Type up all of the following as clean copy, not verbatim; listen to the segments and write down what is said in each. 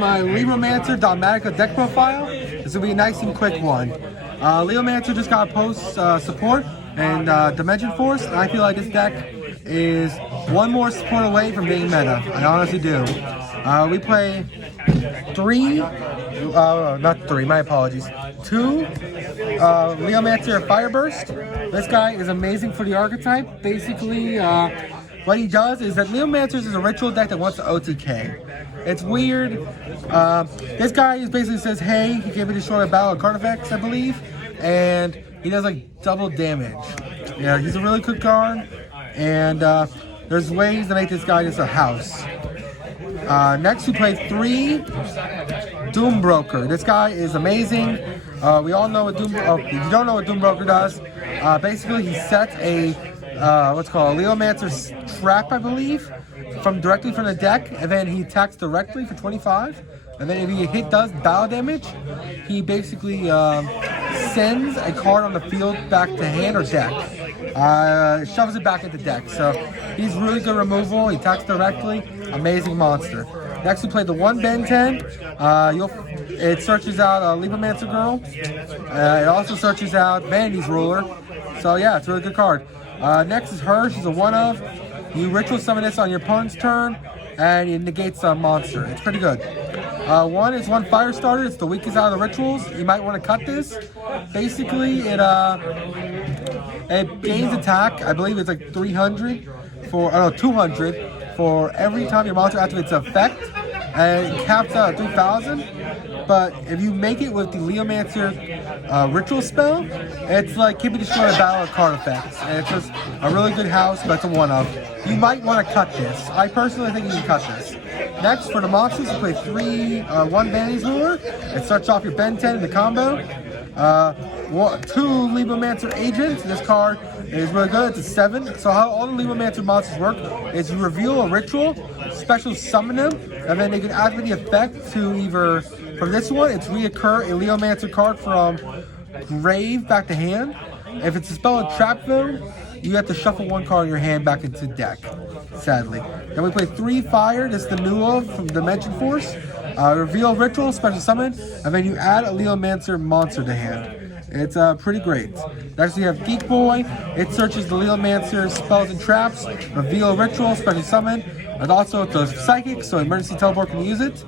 my Libromancer Dogmatika deck profile. This will be a nice and quick one. Libromancer just got post support and Dimension Force, and I feel like this deck is one more support away from being meta. I honestly do. We play two Libromancer Fireburst. This guy is amazing for the archetype. Basically, what he does is that Libromancer is a ritual deck that wants to OTK. It's weird. This guy basically says, hey, he can be destroyed a battle of card effects, I believe, and he does like double damage. Yeah, he's a really good card, and there's ways to make this guy just a house. Next, we play 3 Doombroker. This guy is amazing. We all know what if you don't know what Doombroker does, basically he sets a what's called a Libromancer's trap, I believe, directly from the deck, and then he attacks directly for 25. And then if he does battle damage, he basically sends a card on the field back to hand or deck. Shoves it back into deck. So he's really good removal. He attacks directly. Amazing monster. Next we play the 1 Ben 10. It searches out Libromancer Girl. It also searches out Vanity's Ruler. So yeah, it's a really good card. Next is her. She's a 1-of. You ritual summon this on your opponent's turn, and it negates a monster. It's pretty good. 1 is 1 fire starter. It's the weakest out of the rituals. You might want to cut this. Basically, it gains attack. I believe it's like 200 for every time your monster activates an effect, and it caps out at 3,000. But if you make it with the Libromancer ritual spell, it's like keep it destroyed a battle of card effects, and it's just a really good house, but it's a 1-of. You might want to cut this. I personally think you can cut this. Next, for the monsters, you play 1 Vanity's Ruler. It starts off your Ben 10 in the combo. 2 Libromancer Agents. This card is really good. It's a 7. So how all the Libromancer monsters work is you reveal a ritual, special summon them, and then they can activate the effect to either, from this one, it's reoccur a Libromancer card from grave back to hand. If it's a spell and trap though, you have to shuffle 1 card in your hand back into deck, sadly. Then we play 3 Fire. This is the new one from Dimension Force. Reveal Ritual, special summon, and then you add a Libromancer monster to hand. It's pretty great. Next we have Geek Boy. It searches the Libromancer spells and traps. Reveal Ritual, special summon. And also it's a Psychic, so emergency teleport can use it.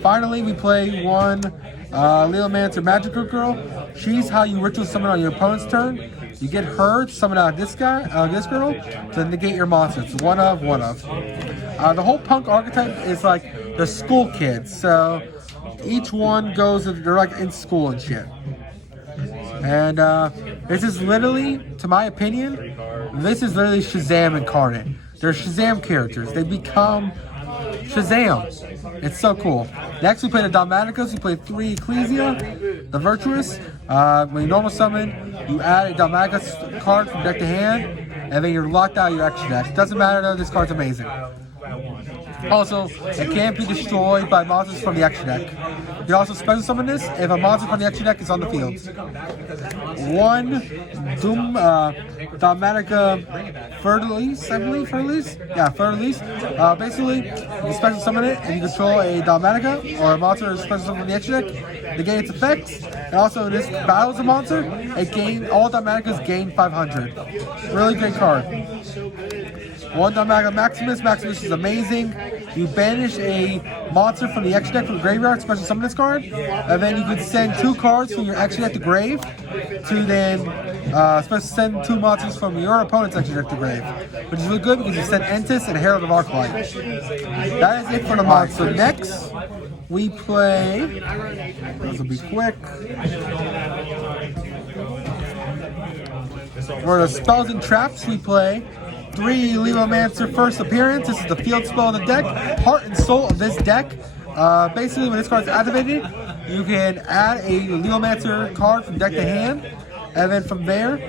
Finally, we play 1 Libromancer Magical Girl. She's how you ritual summon on your opponent's turn. You get her to summon out this girl, to negate your monster. It's 1-of. The whole punk archetype is like they're school kids, so each one goes, they're like in school and shit. And this is literally, to my opinion, this is literally Shazam incarnate. They're Shazam characters. They become Shazam. It's so cool. Next we play the Dogmatikas. We play 3 Ecclesia, the Virtuous. When you normal summon, you add a Dogmatika card from deck to hand, and then you're locked out of your extra deck. Doesn't matter though, this card's amazing. Also, it can't be destroyed by monsters from the extra deck. You can also special summon this if a monster from the extra deck is on the field. 1 Dogmatika Fertilise, I believe, Fertilise? Yeah, Fertilise. Basically, you can special summon it and you control a Dogmatika or a monster special summon from the extra deck. Negate its effects. And also, when this battles a monster, all Dogmatikas gain 500. Really great card. 1 Dogmatika Maximus. Maximus is amazing. You banish a monster from the extra deck from the graveyard, special summon this card, and then you can send 2 cards from your extra deck to grave to then special send 2 monsters from your opponent's extra deck to grave, which is really good because you send Entis and Herald of Arclight. That is it for the monster. So next, we play, this will be quick, for the spells and traps, we play 3 Libromancer First Appearance. This is the field spell of the deck. Heart and Soul of this deck. Basically, when this card is activated, you can add a Libromancer card from deck to hand. And then from there,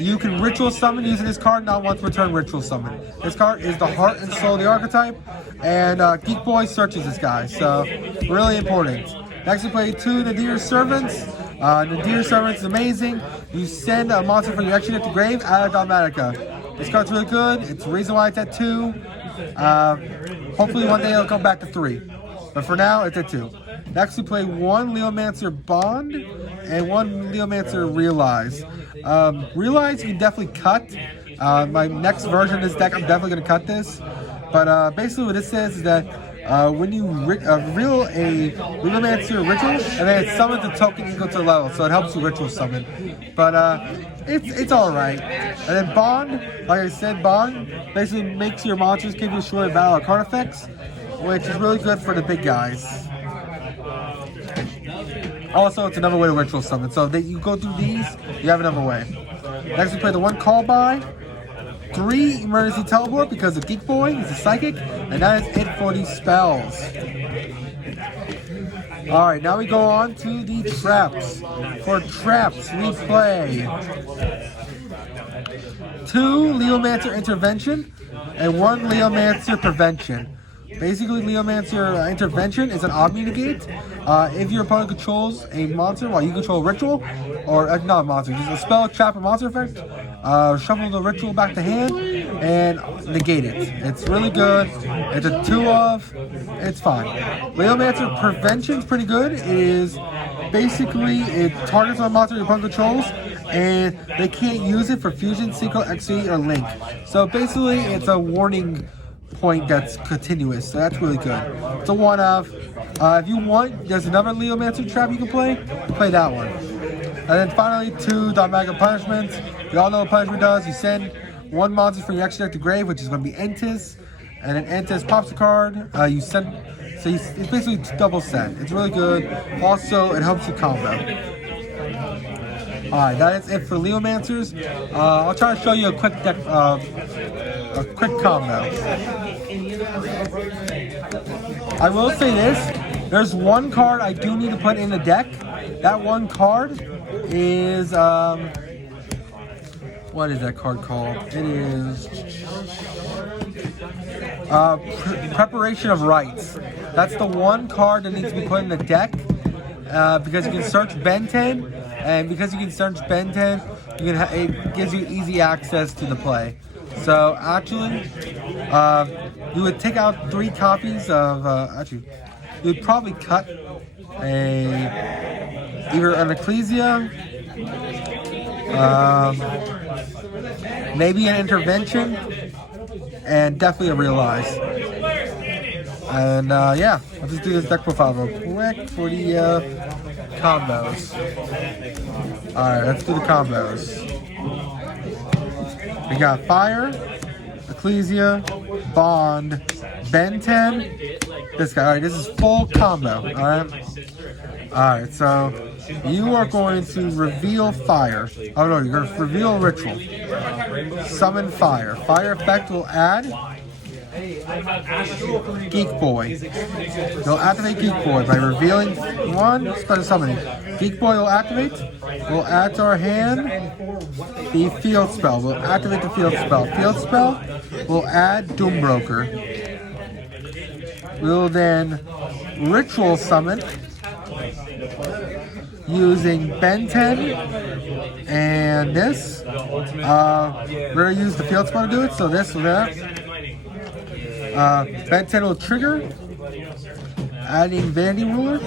you can ritual summon using this card, not once return ritual summon. This card is the Heart and Soul of the archetype. And Geek Boy searches this guy. So, really important. Next, we play 2 Nadir Servants. Nadir Servants is amazing. You send a monster from your extra deck to grave, add a Dogmatika. This card's really good. It's the reason why it's at 2. Hopefully one day it'll come back to 3. But for now, it's a 2. Next, we play 1 Libromancer Bond and 1 Libromancer Realize. Realize you can definitely cut. My next version of this deck, I'm definitely going to cut this. But basically what this says is that when you reveal a Libromancer ritual, and then it summons a token equal to level, so it helps you ritual summon. But it's alright. And then Bond, like I said, Bond basically makes your monsters give you short battle card effects, which is really good for the big guys. Also, it's another way to ritual summon. So that you go through these, you have another way. Next, we play the 1 Call By, 3 Emergency Teleport because of Geek Boy, he's a psychic, and that is it for these spells. Alright, now we go on to the traps. For traps, we play 2 Libromancer Intervention and 1 Libromancer Prevention. Basically, Libromancer Intervention is an Omni Negate. If your opponent controls a monster while you control a ritual, or not a monster, just a spell, trap, or monster effect, shuffle the ritual back to hand and negate it. It's really good. It's a 2 of. It's fine. Libromancer Prevention is pretty good. It is basically it targets on a monster your opponent controls, and they can't use it for Fusion, Secret, XE, or Link. So basically, it's a warning point that's continuous, so that's really good. It's a 1 of. If you want, there's another Libromancer trap you can play that one. And then finally, 2 Dogmatika Punishments. You all know what punishment does. You send 1 monster from your extra deck to grave, which is going to be Entis, and then Entis pops a card. You send, so it's basically double send. It's really good. Also, it helps you combo. Alright, that is it for Libromancers. I'll try to show you a quick deck, a quick combo. I will say this, there's 1 card I do need to put in the deck. That 1 card is, what is that card called? It is Preparation of Rites. That's the 1 card that needs to be put in the deck, because you can search Ben 10, and because you can search Ben 10, you can it gives you easy access to the play. So actually, you would take out 3 copies of, actually, you would probably cut either an Ecclesia, maybe an Intervention, and definitely a Realize. And yeah, let's just do this deck profile real quick for the combos. Alright, let's do the combos. We got Fire, Ecclesia, Bond, Ben 10, this guy. Alright, this is full combo. Alright, so you are going to reveal Fire. Oh no, you're going to reveal Ritual. Summon Fire. Fire effect will add Geek Boy. You'll activate Geek Boy by revealing 1 special summoning. Geek Boy will activate. We'll add to our hand the Field Spell. We'll activate the Field Spell. Field Spell will add Doombroker. We'll then Ritual Summon using Ben 10 and this. We're going to use the Field Spell to do it, so this will there. Ben 10 will trigger, adding Vanity Ruler.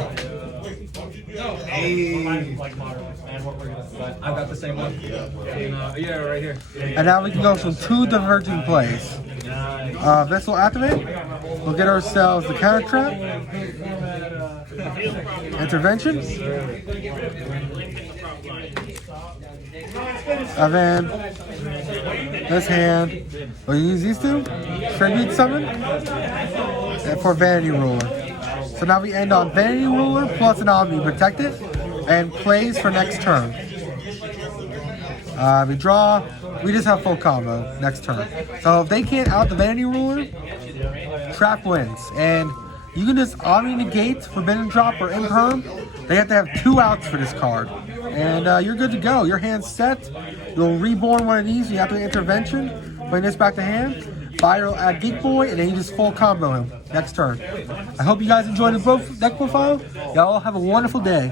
I've got the same one. Yeah, right here. And now we can go from 2 diverging plays. This will activate. We'll get ourselves the counter trap, intervention, and then this hand. We'll use these 2. Tribute Summon and for Vanity Ruler. So now we end on Vanity Ruler plus an Omni Protected and plays for next turn. We draw. We just have full combo next turn. So if they can't out the Vanity Ruler, Trap wins. And you can just Omni Negate, Forbidden Drop, or Imperm. They have to have 2 outs for this card. And you're good to go. Your hand's set. You'll reborn one of these. You have to Intervention. Bring this back to hand. Fire will add Geek Boy, and then you just full combo him next turn. I hope you guys enjoyed the deck profile. Y'all have a wonderful day.